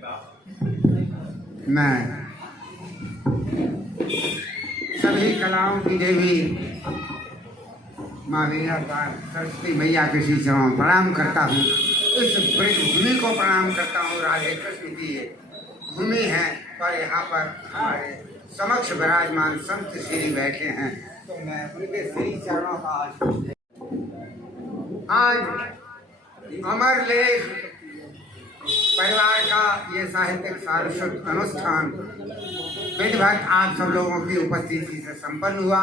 मैं सभी कलाओं की देवी माँ वीणा सरस्वती मैया के श्री चरणों में प्रणाम करता हूँ। इस भूमि को प्रणाम करता हूँ। राधे कृष्ण की ये भूमि है और यहाँ पर हमारे समक्ष विराजमान संत श्री बैठे हैं, तो मैं उनके श्री चरणों का आज अमर लेख परिवार का ये साहित्यिक सारस्वत अनुष्ठान विधिवत आप सब लोगों की उपस्थिति से संपन्न हुआ।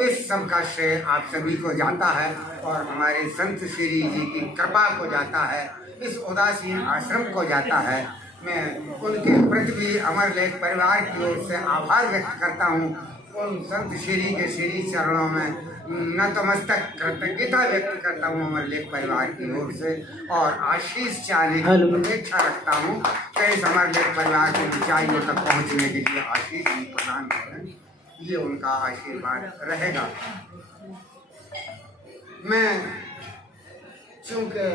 इस सब का श्रेय आप सभी को जाता है और हमारे संत श्री जी की कृपा को जाता है, इस उदासीन आश्रम को जाता है। मैं उनके प्रति भी अमर लेख परिवार की ओर से आभार व्यक्त करता हूँ। उन संत श्री के श्री चरणों में नतमस्तक कृतज्ञता व्यक्त करता हूँ अमर लेख परिवार की ओर से, और आशीष चाहने की अपेक्षा रखता हूँ कि इस अमर लेख परिवार की ऊंचाइयों तक पहुँचने के लिए आशीष भी प्रदान करें। ये उनका आशीर्वाद रहेगा। मैं चूँकि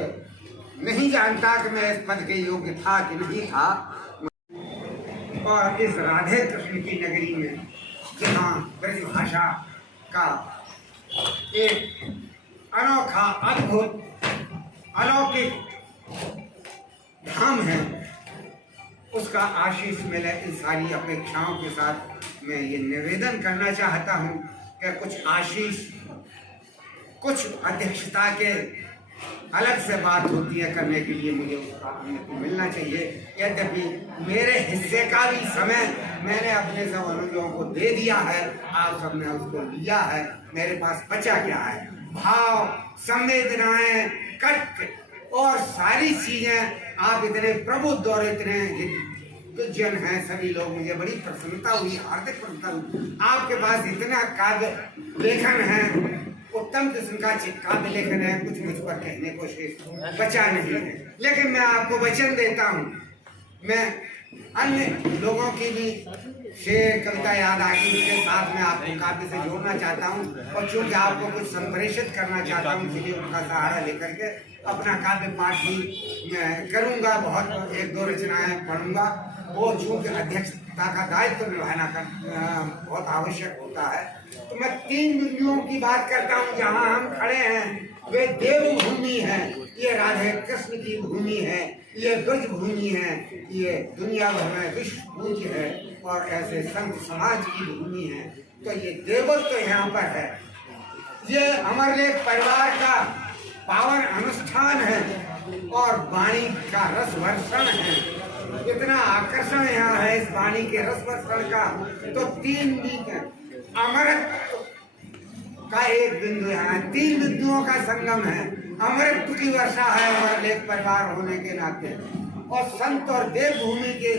नहीं जानता कि मैं इस पद के योग्य था कि नहीं था, और इस राधे कृष्ण की नगरी में जहाँ ब्रज भाषा का एक अनोखा अद्भुत अलौकिक धाम है, उसका आशीष मिले, इस सारी अपेक्षाओं के साथ मैं ये निवेदन करना चाहता हूँ कि कुछ आशीष, कुछ अध्यक्षता के अलग से बात होती है करने के लिए मुझे उसका अनुमति मिलना चाहिए। यद्यपि मेरे हिस्से का भी समय मैंने अपने सब अनुजों को दे दिया है, आप सबने उसको लिया है, मेरे पास बचा क्या है? भाव, संवेदनाएं, कट और सारी चीजें आप इतने प्रबुद्ध और इतने जन हैं सभी लोग, मुझे बड़ी प्रसन्नता हुई, हार्दिक प्रसन्नता हुई। आपके पास इतना काव्य लेखन है, उत्तम किस्म का काव्य लेखन है, कुछ मुझ पर कहने को शेष बचा नहीं है, लेकिन मैं आपको वचन देता हूँ, मैं अन्य लोगों की भी शेर कविता याद आ गई, उसके साथ में आपको काव्य से जोड़ना चाहता हूँ, और चूंकि आपको कुछ संप्रेषित करना चाहता हूँ, इसलिए उनका सहारा लेकर के अपना काव्य पाठ भी मैं करूँगा। बहुत एक दो रचनाएं पढ़ूंगा, वो चूंकि अध्यक्षता का दायित्व निभाना बहुत आवश्यक होता है। तो मैं तीन बिंदुओं की बात करता हूँ जहाँ हम खड़े हैं, वे देवभूमि है, ये राधे कृष्ण की भूमि है, ये ब्रज भूमि है, ये दुनिया भर में विश्व पूज्य है, और ऐसे संत समाज की भूमि है। तो ये देवत्व तो यहाँ पर है। ये अमर लेख परिवार का पावन अनुष्ठान है और वाणी का रस वर्षण है। इतना आकर्षण यहाँ है इस वाणी के रस वर्षण का, तो तीन अमरत्व का एक बिंदु है, तीन बिंदुओं का संगम है। अमरत्व की वर्षा है अमर लेख परिवार होने के नाते, और संत और देवभूमि के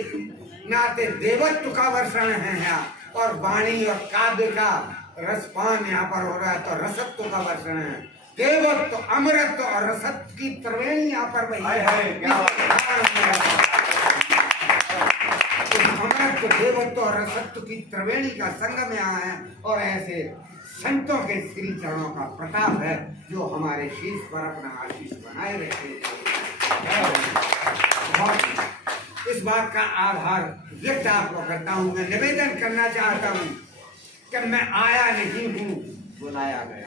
नाते देवत्व का वर्षण है यहाँ, और वाणी और काव्य का रसपान यहाँ पर हो रहा है, तो रसत्व का वर्षण है। देवत्व, अमरत्व और रसत्व की त्रिवेणी यहाँ पर वही है। अमरत्व, देवत्व और रसत्व की त्रिवेणी का संगम यहाँ है, और ऐसे संतों के श्री चरणों का प्रताप है जो हमारे शीश पर अपना आशीष बनाए रखे। इस बात का आभार व्यक्त आपको करता हूँ। मैं निवेदन करना चाहता हूँ कि मैं आया नहीं हूँ, बुलाया गया।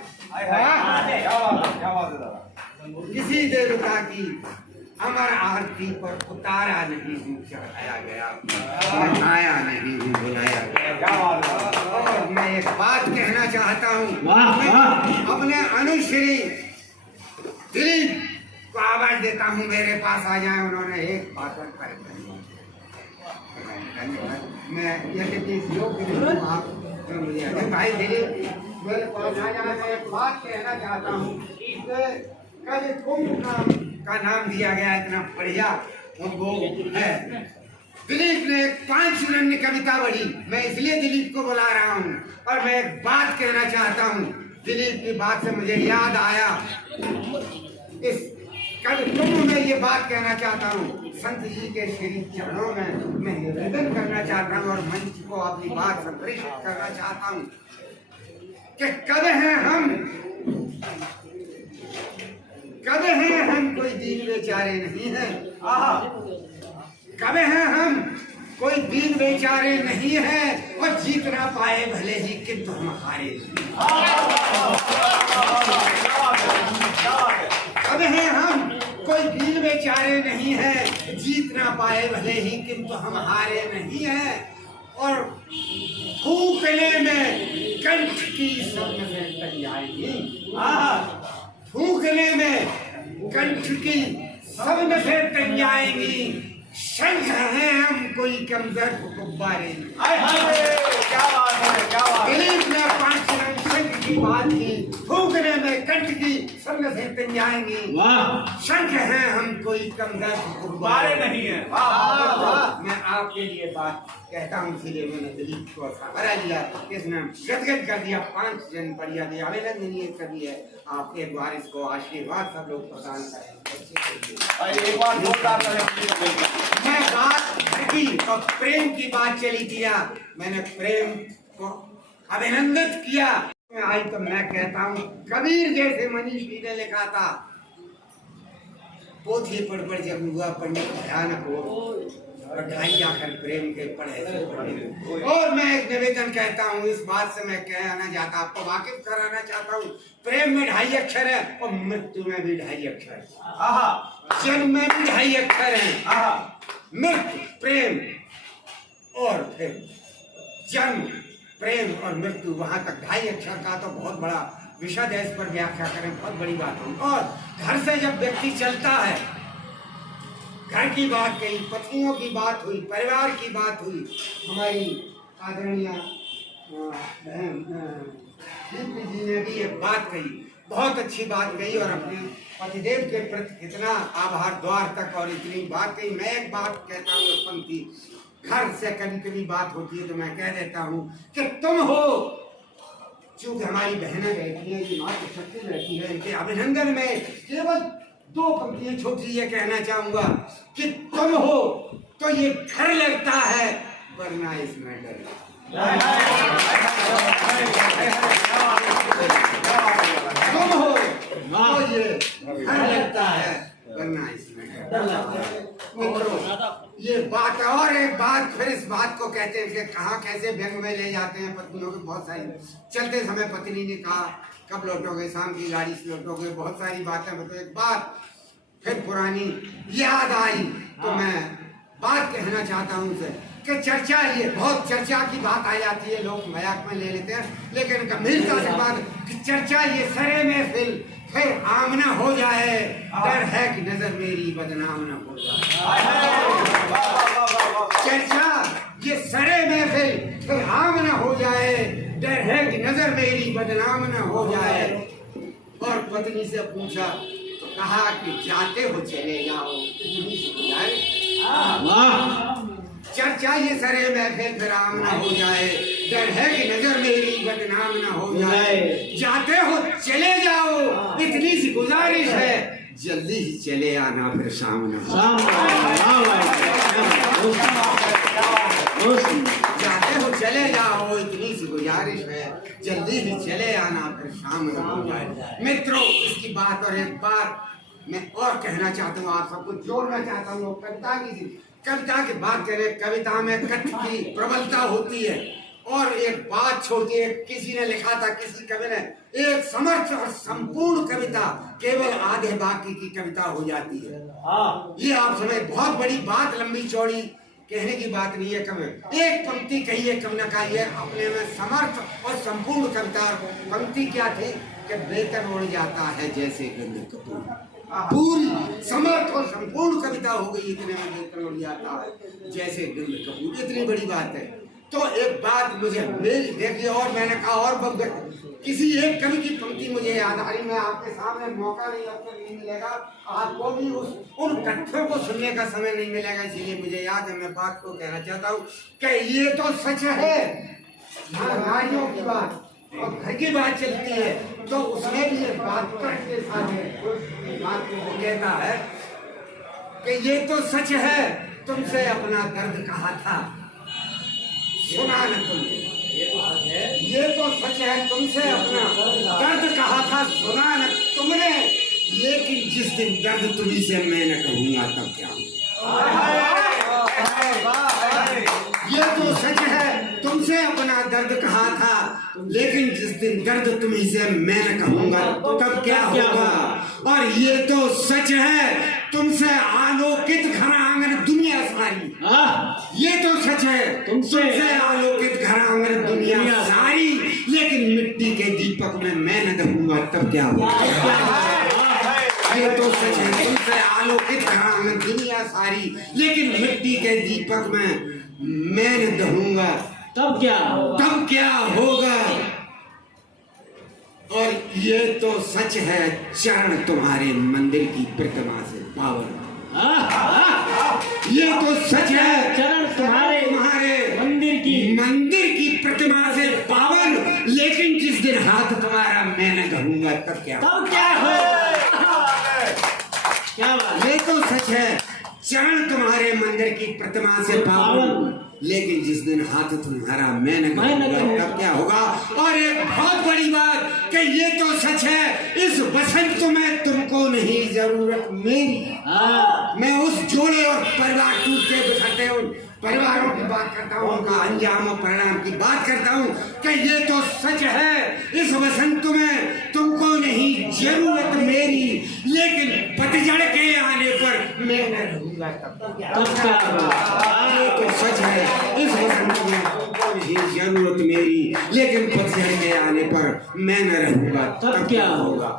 किसी देवता की अमर आरती पर उतारा नहीं हूँ, चढ़ाया गया। मैं आया नहीं हूँ, बुलाया गया। और मैं एक बात कहना चाहता हूँ, अपने अनुश्री दिलीप को आवाज देता हूँ मेरे पास आ जाए। उन्होंने एक बात कर मैं यदि योग्य नहीं हूँ, आप भाई दिलीप मेरे पास आ जाए। मैं एक बात कहना चाहता हूँ, कल कुंभ का नाम दिया गया, इतना बढ़िया वो है। दिलीप ने एक 5 रन कविता पढ़ी, मैं इसलिए दिलीप को बुला रहा हूँ। और मैं एक बात कहना चाहता हूँ, दिलीप की बात से मुझे याद आया, इस कल कुंभ में ये बात कहना चाहता हूँ, संत जी के श्री चरणों में मैं निवेदन करना चाहता हूँ और मंच को अपनी बात संप्रेषित करना चाहता हूँ कि कब हैं हम कोई दीन बेचारे नहीं हैं। कब हैं हम, कोई दीन बेचारे नहीं है और जीत ना पाए भले ही किंतु हम हारे। कब हैं हम, कोई दीन बेचारे नहीं है, जीत ना पाए भले ही किंतु हम हारे नहीं है। और फूकने में कंठ की सब नजर तक आएगी, फूकने में कंठ की सब नजर तक आएंगी। शंख हैं हम कोई कमजोर गुब्बारे। क्या बात है, क्या बात है। दिलीप ने 5 रंग शंख की बात की, फूकने में कंठ की सब नजर तक आएंगी। शंख हैं हम कोई कमजोर गुब्बारे नहीं है। मैं आपके लिए बात कहता हूँ, इसलिए मैंने दिलीप को सहारा लिया, इसने गदगद कर दिया। 5 जन बढ़िया दिया, अभिनंदन ये सभी है। आप एक बार इसको आशीर्वाद सब लोग प्रदान करें। एक बार जोरदार ताली। मैं बात की और प्रेम की बात चली किया, मैंने प्रेम को अभिनंदित किया। आज तो मैं कहता हूँ, कबीर जैसे मनीषी ने लिखा था, पोथी पढ़ जब हुआ पंडित भयानक हो, ढाई आखिर प्रेम के पढ़े। और मैं एक निवेदन कहता हूँ, इस बात से मैं कहना चाहता, आपको वाकिफ कराना चाहता हूँ, प्रेम में 2.5 अक्षर है और मृत्यु में भी 2.5 अक्षर है, जन्म में भी 2.5 अक्षर है। मृत्यु, प्रेम और फिर जन्म, प्रेम और मृत्यु, वहां तक 2.5 अक्षर का तो बहुत बड़ा विषय है, इस पर व्याख्या करें बहुत बड़ी बात हो। और घर से जब व्यक्ति चलता है, घर की बात कही, पत्नियों की बात हुई, परिवार की बात हुई, हमारी आदरणीय दीप्ति जी ने भी एक बात कही, बहुत अच्छी बात कही और अपने पतिदेव के प्रति कितना आभार द्वार तक और इतनी बात कही। मैं एक बात कहता हूँ, पंक्ति घर से कभी कभी बात होती है तो मैं कह देता हूँ कि तुम हो, चूंकि हमारी बहनें रहती हैं, ये मातृशक्ति रहती है, इनके अभिनंदन में केवल 2 पंक्तियां छोटी ये कहना चाहूंगा कि तुम हो तो ये घर लगता है, वरना इसमें डर। तुम हो तो ये घर लगता है, वरना इसमें डर। मित्रों, ये बात और एक बात, फिर इस बात को कहते हैं कि कहाँ कैसे व्यंग में ले जाते हैं पत्नियों की। बहुत सारी चलते समय पत्नी ने कहा, कब लौटोगे, शाम की गाड़ी से लौटोगे, बहुत सारी बातें। मतलब एक बात फिर पुरानी याद आई तो मैं बात कहना चाहता हूँ उसे कि चर्चा, ये बहुत चर्चा की बात आ जाती है, लोग मजाक में ले लेते हैं, लेकिन गंभीरता से बात कि चर्चा ये सरे में फिर आमना हो जाए, डर है कि नजर मेरी बदनाम न हो जाए। चर्चा ये सरे में फिर आमना हो जाए, डर है कि नजर मेरी बदनाम न हो जाए। और पत्नी से पूछा तो कहा कि जाते हो चले जाओ, चर्चा ये सरे महफिल फिर आम न हो जाए, डर है कि नजर मेरी बदनाम न हो जाए। जाते हो चले जाओ, इतनी सी गुजारिश है, जल्दी ही चले आना फिर शाम न हो। जाते हो चले जाओ, इतनी सी गुजारिश है, जल्दी ही चले आना फिर शाम न हो जाए। मित्रों, इसकी बात और एक बात मैं और कहना चाहता हूँ, आप सबको जोड़ना चाहता हूँ। कविता की बात करें, कविता में कथ की प्रबलता होती है और एक बात छोटी है। किसी ने लिखा था, किसी कवि ने, एक समर्थ और संपूर्ण कविता केवल आधे वाक्य की कविता हो जाती है। ये आप समझ, बहुत बड़ी बात, लंबी चौड़ी कहने की बात नहीं है। कवि एक पंक्ति कहिए, कम न कहिए, अपने में समर्थ और संपूर्ण कविता। पंक्ति क्या थी कि वेतन उड़ जाता है जैसे गंध कपूर, पूरी समर्थ और संपूर्ण कविता हो गई, इतने में वेतन उड़ जाता है जैसे गंध कपूर। इतनी बड़ी बात है। तो एक बात मुझे मेरी देखिए, और मैंने कहा और किसी एक कवि की पंक्ति मुझे याद आ रही, मैं आपके सामने मौका नहीं, अवसर नहीं मिलेगा, आपको भी उन कथ्यों को सुनने का समय नहीं मिलेगा, इसीलिए मुझे याद है। मैं बात को कहना चाहता हूँ कि ये तो सच है, नारियों की बात और घर की बात चलती है, तो उसमें भी एक बात के साथ बात को कहता है कि ये तो सच है, तुमसे अपना दर्द कहा था, सुना न तुमने। ये तो सच है, तुमसे अपना दर्द कहा था, सुना न तुमने, लेकिन जिस दिन दर्द तुम्ही से मैं न कहूंगा तब क्या ये तो सच है, तुमसे अपना दर्द कहा था, लेकिन जिस दिन दर्द तुम्हीं से मैं न कहूंगा तब क्या होगा। और ये तो सच है, तुमसे आलोकित घना आंगन दुनिया सारी। ये तो सच है, तुमसे आलोकित घना आंगन दुनिया सारी, लेकिन मिट्टी के दीपक में मैं न रहूंगा तब क्या होगा। ये तो सच है, तुमसे आलोकित घना आंगन दुनिया सारी, लेकिन मिट्टी के दीपक में मैं न रहूंगा तब क्या होगा। और ये तो सच है, चरण तुम्हारे मंदिर की प्रतिमा से पावन। ये तो सच है, चरण तुम्हारे मंदिर की प्रतिमा से पावन, लेकिन जिस दिन हाथ तुम्हारा मैं न धरूंगा तब क्या हो। क्या बात। ये तो सच है, चरण तुम्हारे मंदिर की प्रतिमा से पावन, लेकिन जिस दिन हाथ तुम्हारा मैं न करूंगा तब क्या होगा। और एक बहुत बड़ी बात कि ये तो सच है, इस बसंत में तुमको नहीं जरूरत मेरी। मैं उस जोड़े और परिवार टूटते बिखरते उन परिवारों की बात करता हूँ, उनका अंजाम और परिणाम की बात करता हूँ कि ये तो सच है, इस बसंत में तुमको नहीं जरूरत मेरी, लेकिन पतझड़ के आने पर मैं न रहूंगा तब क्या। ये तो सच है, इस बसंत में तुमको नहीं जरूरत मेरी, लेकिन पतझड़ के आने पर मैं न रहूंगा तब क्या होगा।